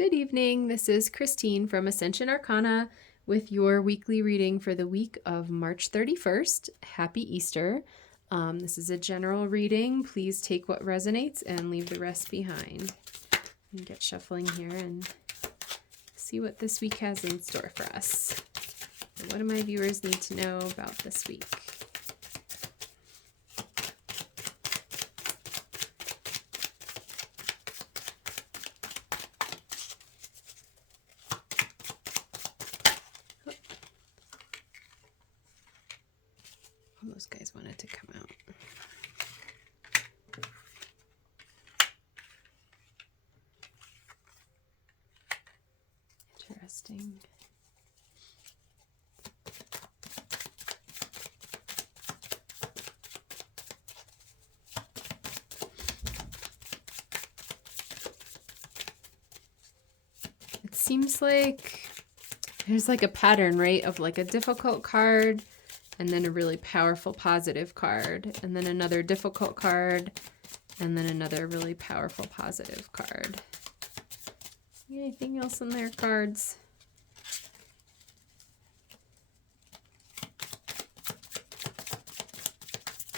Good evening. This is Christine from Ascension Arcana with your weekly reading for the week of March 31st. Happy Easter. This is a general reading. Please take what resonates and leave the rest behind. And get shuffling here and see what this week has in store for us. So what do my viewers need to know about this week? All those guys wanted to come out. Interesting. It seems like there's like a pattern, right, of like a difficult card, and then a really powerful positive card, and then another difficult card, and then another really powerful positive card. Anything else in there, cards?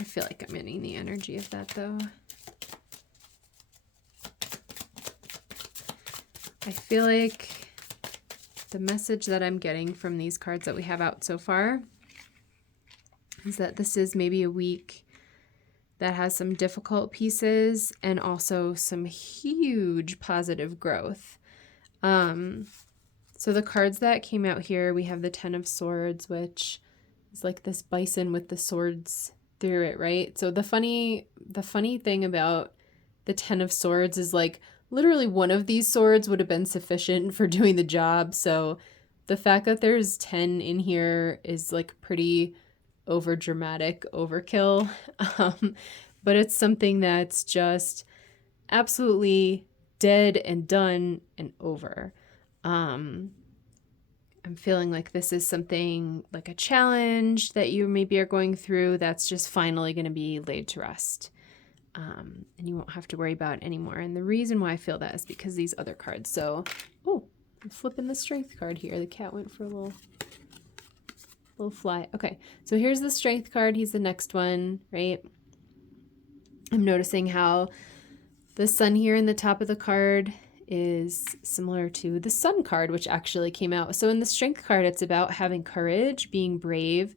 I feel like I'm getting the energy of that, though. I feel like the message that I'm getting from these cards that we have out so far is that this is maybe a week that has some difficult pieces and also some huge positive growth. So the cards that came out here, we have the Ten of Swords, which is like this bison with the swords through it, right? So the funny thing about the Ten of Swords is like literally one of these swords would have been sufficient for doing the job. So the fact that there's 10 in here is like pretty over dramatic overkill. But it's something that's just absolutely dead and done and over. I'm feeling like this is something like a challenge that you maybe are going through that's just finally going to be laid to rest. And you won't have to worry about it anymore. And the reason why I feel that is because these other cards. So, oh, I'm flipping the Strength card here. The cat went for a little fly. Okay, so here's the Strength card. He's the next one, right? I'm noticing how the sun here in the top of the card is similar to the Sun card, which actually came out. So in the Strength card, it's about having courage, being brave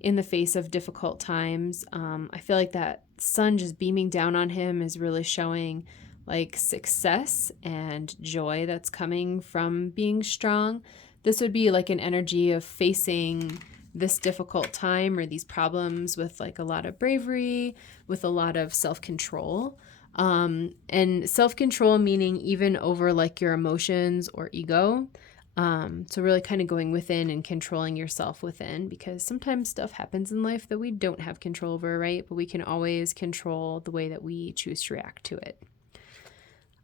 in the face of difficult times. I feel like that sun just beaming down on him is really showing like success and joy that's coming from being strong. This would be like an energy of facing this difficult time or these problems with like a lot of bravery, with a lot of self-control. And self-control meaning even over like your emotions or ego. So really kind of going within and controlling yourself within, because sometimes stuff happens in life that we don't have control over, right? But we can always control the way that we choose to react to it.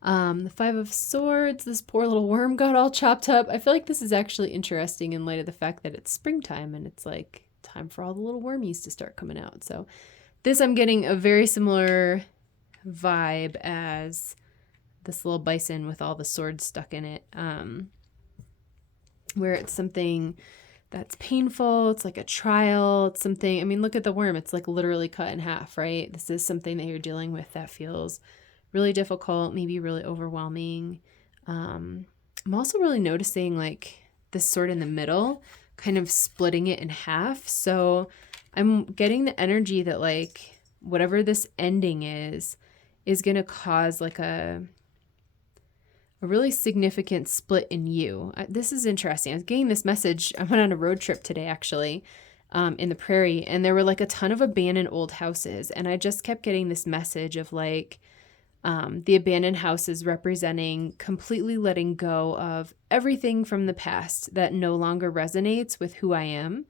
The Five of Swords, this poor little worm got all chopped up. I feel like this is actually interesting in light of the fact that it's springtime and it's like time for all the little wormies to start coming out. So this, I'm getting a very similar vibe as this little bison with all the swords stuck in it, where it's something that's painful. It's like a trial. It's something, I mean, look at the worm. It's like literally cut in half, right? This is something that you're dealing with that feels really difficult, maybe really overwhelming. I'm also really noticing like this sword in the middle, kind of splitting it in half. So I'm getting the energy that like whatever this ending is going to cause like a really significant split in you. This is interesting. I was getting this message. I went on a road trip today, actually, in the prairie, and there were like a ton of abandoned old houses. And I just kept getting this message of like, the abandoned houses representing completely letting go of everything from the past that no longer resonates with who I am.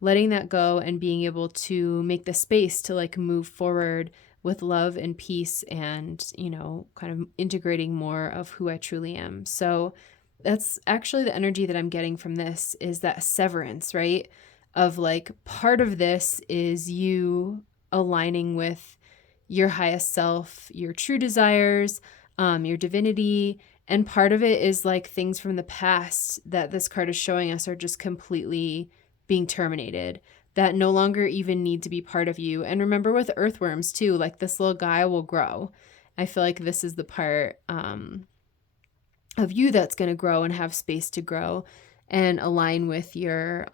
Letting that go and being able to make the space to like move forward with love and peace and, you know, kind of integrating more of who I truly am. So that's actually the energy that I'm getting from this, is that severance, right? Of like part of this is you aligning with your highest self, your true desires, your divinity. And part of it is like things from the past that this card is showing us are just completely being terminated, that no longer even need to be part of you. And remember with earthworms too, like this little guy will grow. I feel like this is the part of you that's going to grow and have space to grow and align with your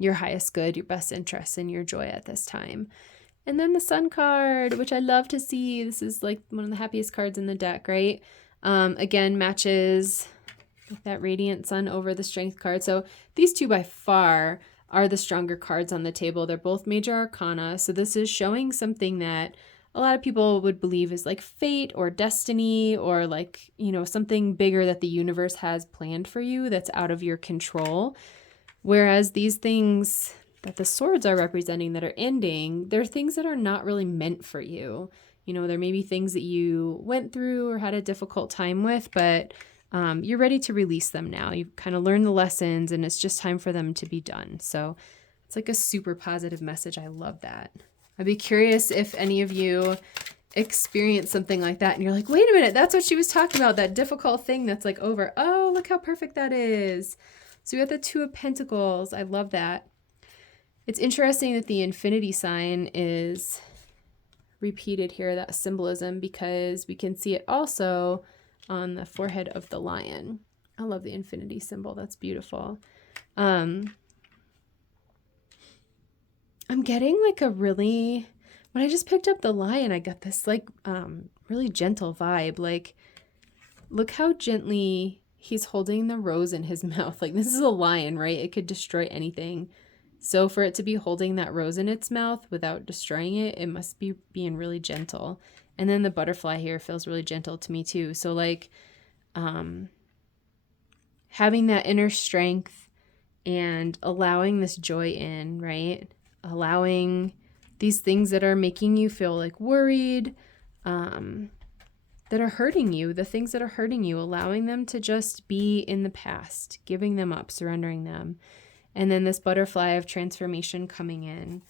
highest good, your best interests, and your joy at this time. And then the Sun card, which I love to see. This is like one of the happiest cards in the deck, right? Again, matches with that Radiant Sun over the Strength card. So these two by far are the stronger cards on the table. They're both major arcana. So this is showing something that a lot of people would believe is like fate or destiny or like, you know, something bigger that the universe has planned for you that's out of your control. Whereas these things that the swords are representing that are ending, they're things that are not really meant for you. You know, there may be things that you went through or had a difficult time with, but you're ready to release them now. You've kind of learned the lessons and it's just time for them to be done. So it's like a super positive message. I love that. I'd be curious if any of you experience something like that and you're like, wait a minute, that's what she was talking about, that difficult thing that's like over. Oh, look how perfect that is. So we got the Two of Pentacles. I love that. It's interesting that the infinity sign is repeated here, that symbolism, because we can see it also on the forehead of the lion. I love the infinity symbol. That's beautiful. I'm getting like a really, when I just picked up the lion, I got this like really gentle vibe. Like, look how gently he's holding the rose in his mouth. Like, this is a lion, right? It could destroy anything. So for it to be holding that rose in its mouth without destroying it, it must be being really gentle. And then the butterfly here feels really gentle to me too. So like having that inner strength and allowing this joy in, right? Allowing these things that are making you feel like worried, that are hurting you, the things that are hurting you, allowing them to just be in the past, giving them up, surrendering them. And then this butterfly of transformation coming in.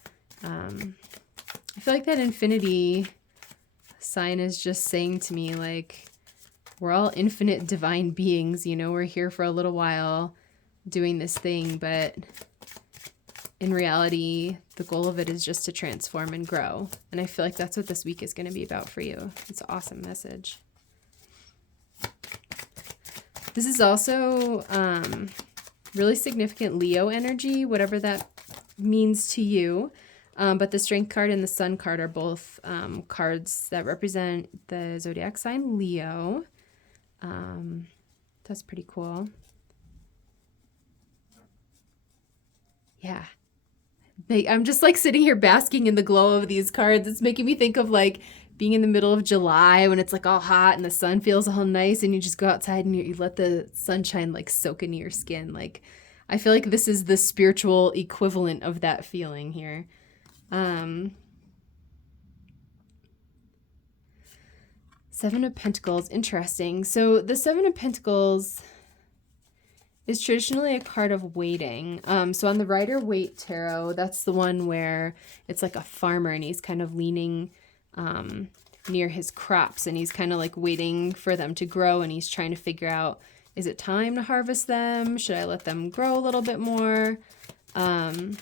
I feel like that infinity sign is just saying to me, like, we're all infinite divine beings, you know, we're here for a little while doing this thing, but in reality, the goal of it is just to transform and grow. And I feel like that's what this week is going to be about for you. It's an awesome message. This is also really significant Leo energy, whatever that means to you. But the Strength card and the Sun card are both cards that represent the zodiac sign Leo. That's pretty cool. Yeah. I'm just like sitting here basking in the glow of these cards. It's making me think of like being in the middle of July when it's like all hot and the sun feels all nice and you just go outside and you let the sunshine like soak into your skin. Like, I feel like this is the spiritual equivalent of that feeling here. Seven of Pentacles, interesting. So the Seven of Pentacles is traditionally a card of waiting. So on the Rider-Waite Tarot, that's the one where it's like a farmer and he's kind of leaning near his crops and he's kind of like waiting for them to grow and he's trying to figure out, is it time to harvest them? Should I let them grow a little bit more? But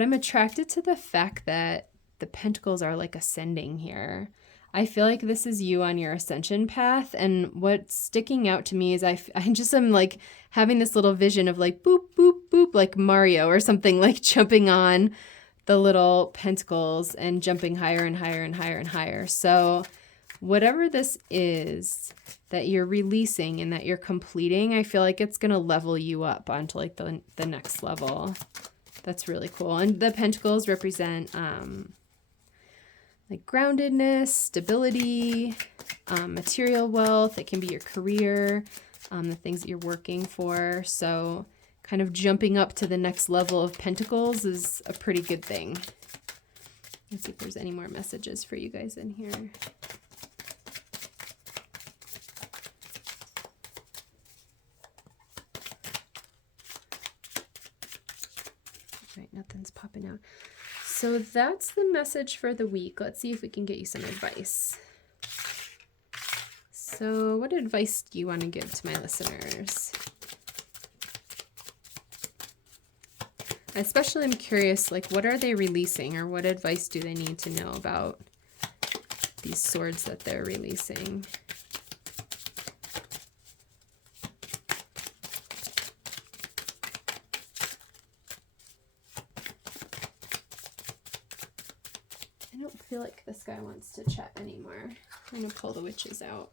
I'm attracted to the fact that the Pentacles are like ascending here. I feel like this is you on your ascension path. And what's sticking out to me is I just am like having this little vision of like boop, boop, boop, like Mario or something, like jumping on the little pentacles and jumping higher and higher and higher and higher. So whatever this is that you're releasing and that you're completing, I feel like it's going to level you up onto like the next level. That's really cool. And the pentacles represent like groundedness, stability, material wealth. It can be your career, the things that you're working for. So kind of jumping up to the next level of pentacles is a pretty good thing. Let's see if there's any more messages for you guys in here. All right, nothing's popping out. So that's the message for the week. Let's see if we can get you some advice. So what advice do you want to give to my listeners? I especially am curious, like, what are they releasing, or what advice do they need to know about these swords that they're releasing? I don't feel like this guy wants to chat anymore. I'm going to pull the witches out.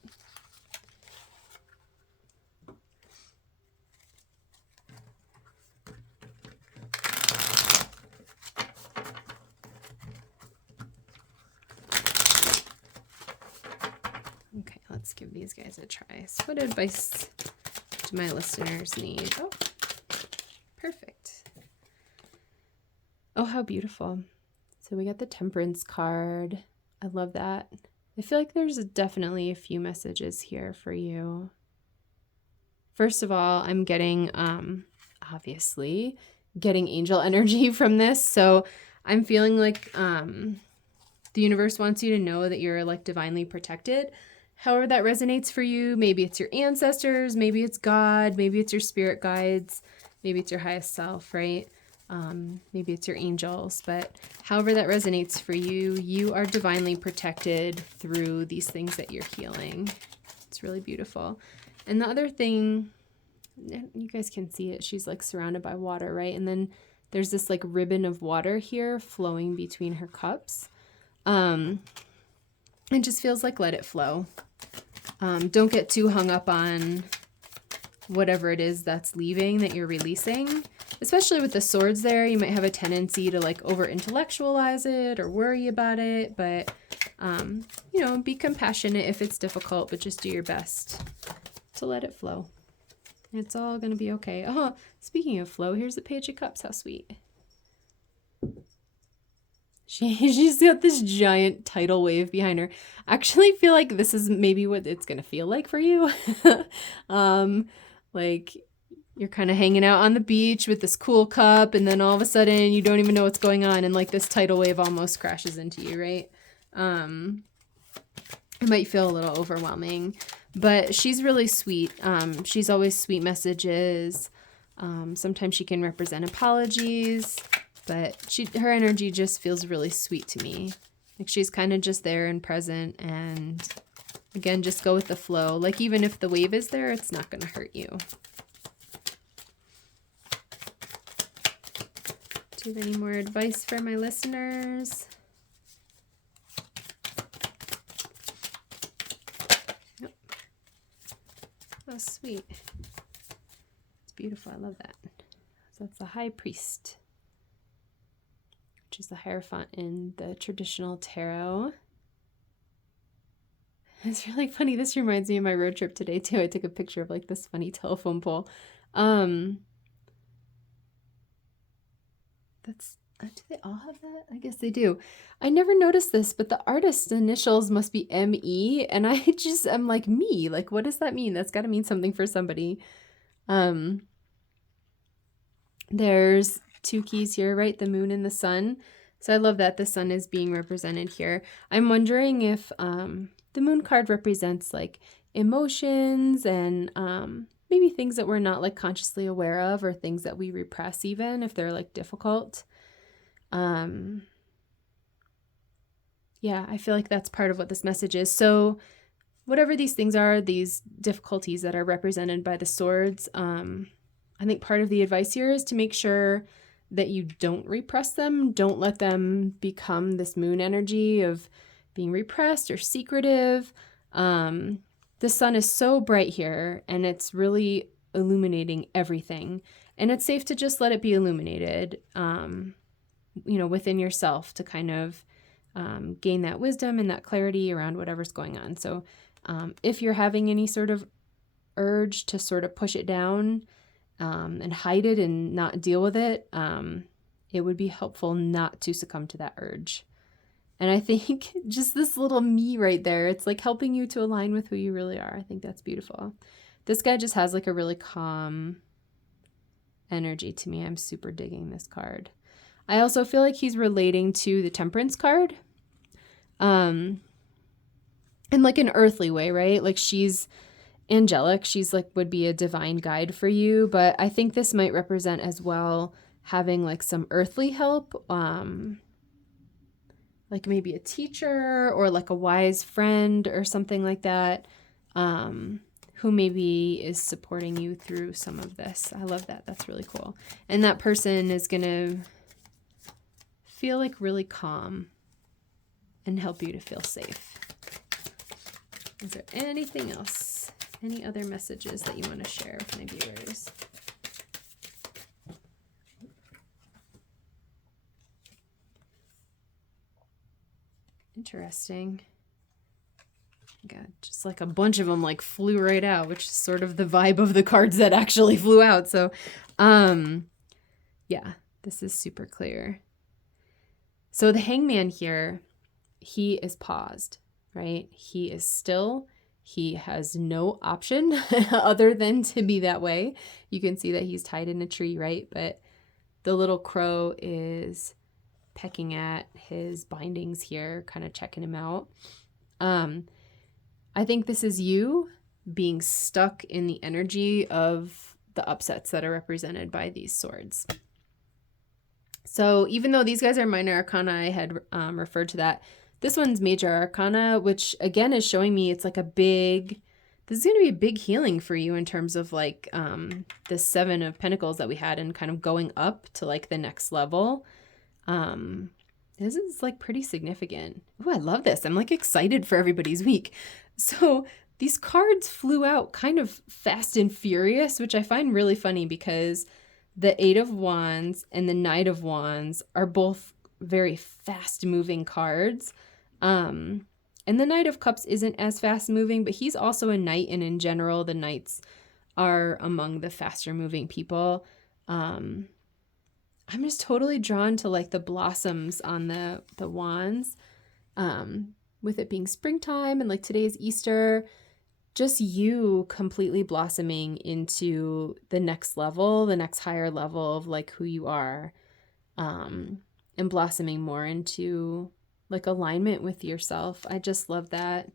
Okay, let's give these guys a try. So what advice do my listeners need? Oh, perfect. Oh, how beautiful. So we got the Temperance card. I love that. I feel like there's definitely a few messages here for you. First of all, I'm getting, obviously, getting angel energy from this. So I'm feeling like the universe wants you to know that you're like divinely protected. However that resonates for you. Maybe it's your ancestors, maybe it's God, maybe it's your spirit guides, maybe it's your highest self, right? Maybe it's your angels, but however that resonates for you, you are divinely protected through these things that you're healing. It's really beautiful. And the other thing, you guys can see it, she's like surrounded by water, right? And then there's this like ribbon of water here flowing between her cups. It just feels like let it flow. Don't get too hung up on whatever it is that's leaving, that you're releasing. Especially with the swords there, you might have a tendency to like over intellectualize it or worry about it, but you know, be compassionate if it's difficult, but just do your best to let it flow. It's all gonna be okay. Oh, speaking of flow, here's the Page of Cups. How sweet. She's got this giant tidal wave behind her. I actually feel like this is maybe what it's gonna feel like for you. Like you're kind of hanging out on the beach with this cool cup, and then all of a sudden you don't even know what's going on, and like this tidal wave almost crashes into you, right? It might feel a little overwhelming, but she's really sweet. She's always sweet messages. Sometimes she can represent apologies, but her energy just feels really sweet to me. Like she's kind of just there and present, and again, just go with the flow. Like even if the wave is there, it's not going to hurt you. Do you have any more advice for my listeners? Yep. Oh, sweet. It's beautiful. I love that. So that's the High Priest, which is the Hierophant in the traditional tarot. It's really funny. This reminds me of my road trip today, too. I took a picture of like this funny telephone pole. Do they all have that? I guess they do. I never noticed this, but the artist's initials must be M-E, and I'm like, me. Like, what does that mean? That's got to mean something for somebody. There's two keys here, right? The moon and the sun. So I love that the sun is being represented here. I'm wondering if the moon card represents like emotions and maybe things that we're not like consciously aware of, or things that we repress, even if they're like difficult. Yeah, I feel like that's part of what this message is. So whatever these things are, these difficulties that are represented by the swords, I think part of the advice here is to make sure that you don't repress them. Don't let them become this moon energy of being repressed or secretive. The sun is so bright here, and it's really illuminating everything. And it's safe to just let it be illuminated, within yourself, to kind of gain that wisdom and that clarity around whatever's going on. So if you're having any sort of urge to sort of push it down and hide it and not deal with it, it would be helpful not to succumb to that urge. And I think just this little me right there, it's like helping you to align with who you really are. I think that's beautiful. This guy just has like a really calm energy to me. I'm super digging this card. I also feel like he's relating to the Temperance card. in like an earthly way, right? Like she's angelic. She's like would be a divine guide for you, but I think this might represent as well having like some earthly help, like maybe a teacher or like a wise friend or something like that, who maybe is supporting you through some of this. I love that. That's really cool. And that person is going to feel like really calm and help you to feel safe. Is there anything else? Any other messages that you want to share with my viewers? Interesting. God, just like a bunch of them like flew right out, which is sort of the vibe of the cards that actually flew out. So, yeah, this is super clear. So the Hangman here, he is paused, right? He is still. He has no option other than to be that way. You can see that he's tied in a tree, right? But the little crow is pecking at his bindings here, kind of checking him out. I think this is you being stuck in the energy of the upsets that are represented by these swords. So even though these guys are minor arcana, I had referred to that. This one's major arcana, which again is showing me it's like this is going to be a big healing for you in terms of like the 7 of Pentacles that we had and kind of going up to like the next level. This is like pretty significant. Oh, I love this. I'm like excited for everybody's week. So these cards flew out kind of fast and furious, which I find really funny because the 8 of Wands and the Knight of Wands are both very fast moving cards. And the Knight of Cups isn't as fast moving, but he's also a knight. And in general, the knights are among the faster moving people. I'm just totally drawn to like the blossoms on the wands, with it being springtime and like today's Easter, just you completely blossoming into the next level, the next higher level of like who you are, and blossoming more into like alignment with yourself. I just love that.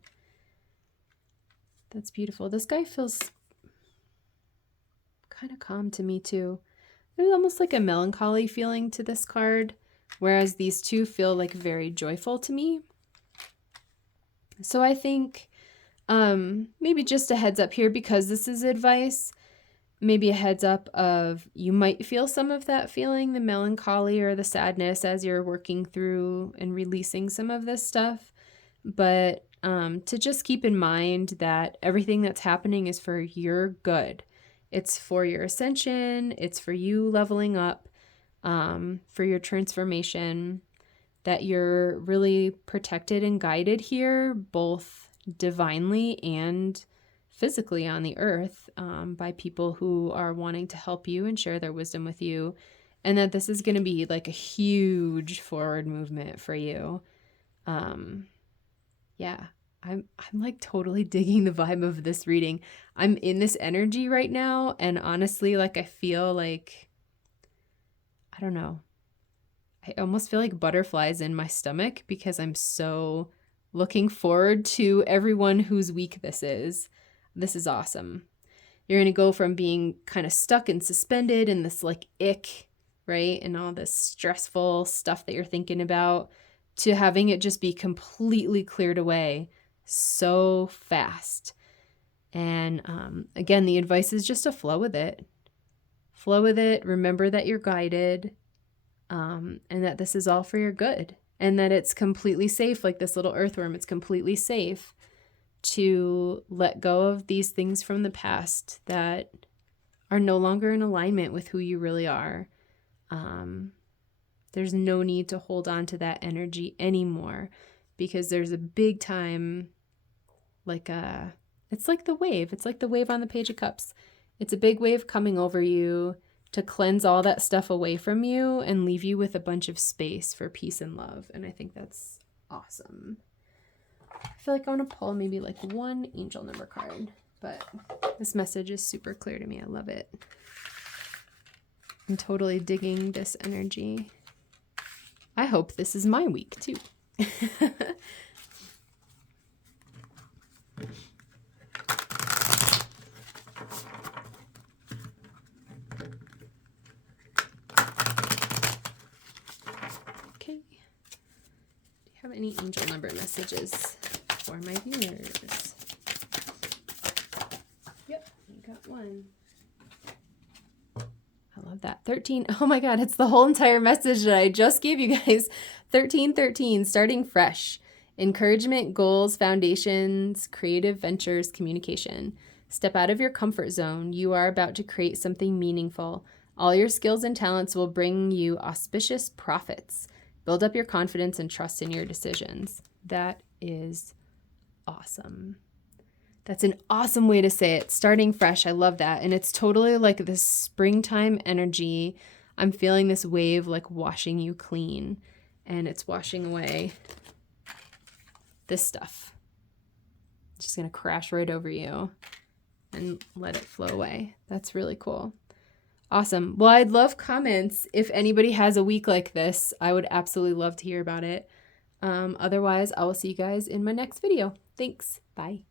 That's beautiful. This guy feels kind of calm to me too. There's almost like a melancholy feeling to this card, whereas these two feel like very joyful to me. So I think maybe just a heads up here, because this is advice, maybe a heads up of you might feel some of that feeling, the melancholy or the sadness as you're working through and releasing some of this stuff. But to just keep in mind that everything that's happening is for your good. It's for your ascension. It's for you leveling up, for your transformation, that you're really protected and guided here, both divinely and physically on the earth, by people who are wanting to help you and share their wisdom with you. And that this is going to be like a huge forward movement for you. Yeah. I'm like totally digging the vibe of this reading. I'm in this energy right now, and honestly, like I feel like, I don't know, I almost feel like butterflies in my stomach because I'm so looking forward to everyone whose week this is. This is awesome. You're going to go from being kind of stuck and suspended in this like ick, right? And all this stressful stuff that you're thinking about, to having it just be completely cleared away so fast. And again, the advice is just to flow with it. Flow with it. Remember that you're guided, and that this is all for your good, and that it's completely safe, like this little earthworm, it's completely safe to let go of these things from the past that are no longer in alignment with who you really are. There's no need to hold on to that energy anymore, because there's a big time, it's like the wave. It's like the wave on the Page of Cups. It's a big wave coming over you to cleanse all that stuff away from you and leave you with a bunch of space for peace and love. And I think that's awesome. I feel like I want to pull maybe like one angel number card, but this message is super clear to me. I love it. I'm totally digging this energy. I hope this is my week too. Okay. Do you have any angel number messages for my viewers? Yep, you got one. I love that. 13. Oh my God, it's the whole entire message that I just gave you guys. 1313, starting fresh. Encouragement, goals, foundations, creative ventures, communication. Step out of your comfort zone. You are about to create something meaningful. All your skills and talents will bring you auspicious profits. Build up your confidence and trust in your decisions. That is awesome. That's an awesome way to say it. Starting fresh. I love that. And it's totally like this springtime energy. I'm feeling this wave like washing you clean. And it's washing away this stuff. It's just going to crash right over you and let it flow away. That's really cool. Awesome. Well, I'd love comments. If anybody has a week like this, I would absolutely love to hear about it. Otherwise, I will see you guys in my next video. Thanks. Bye.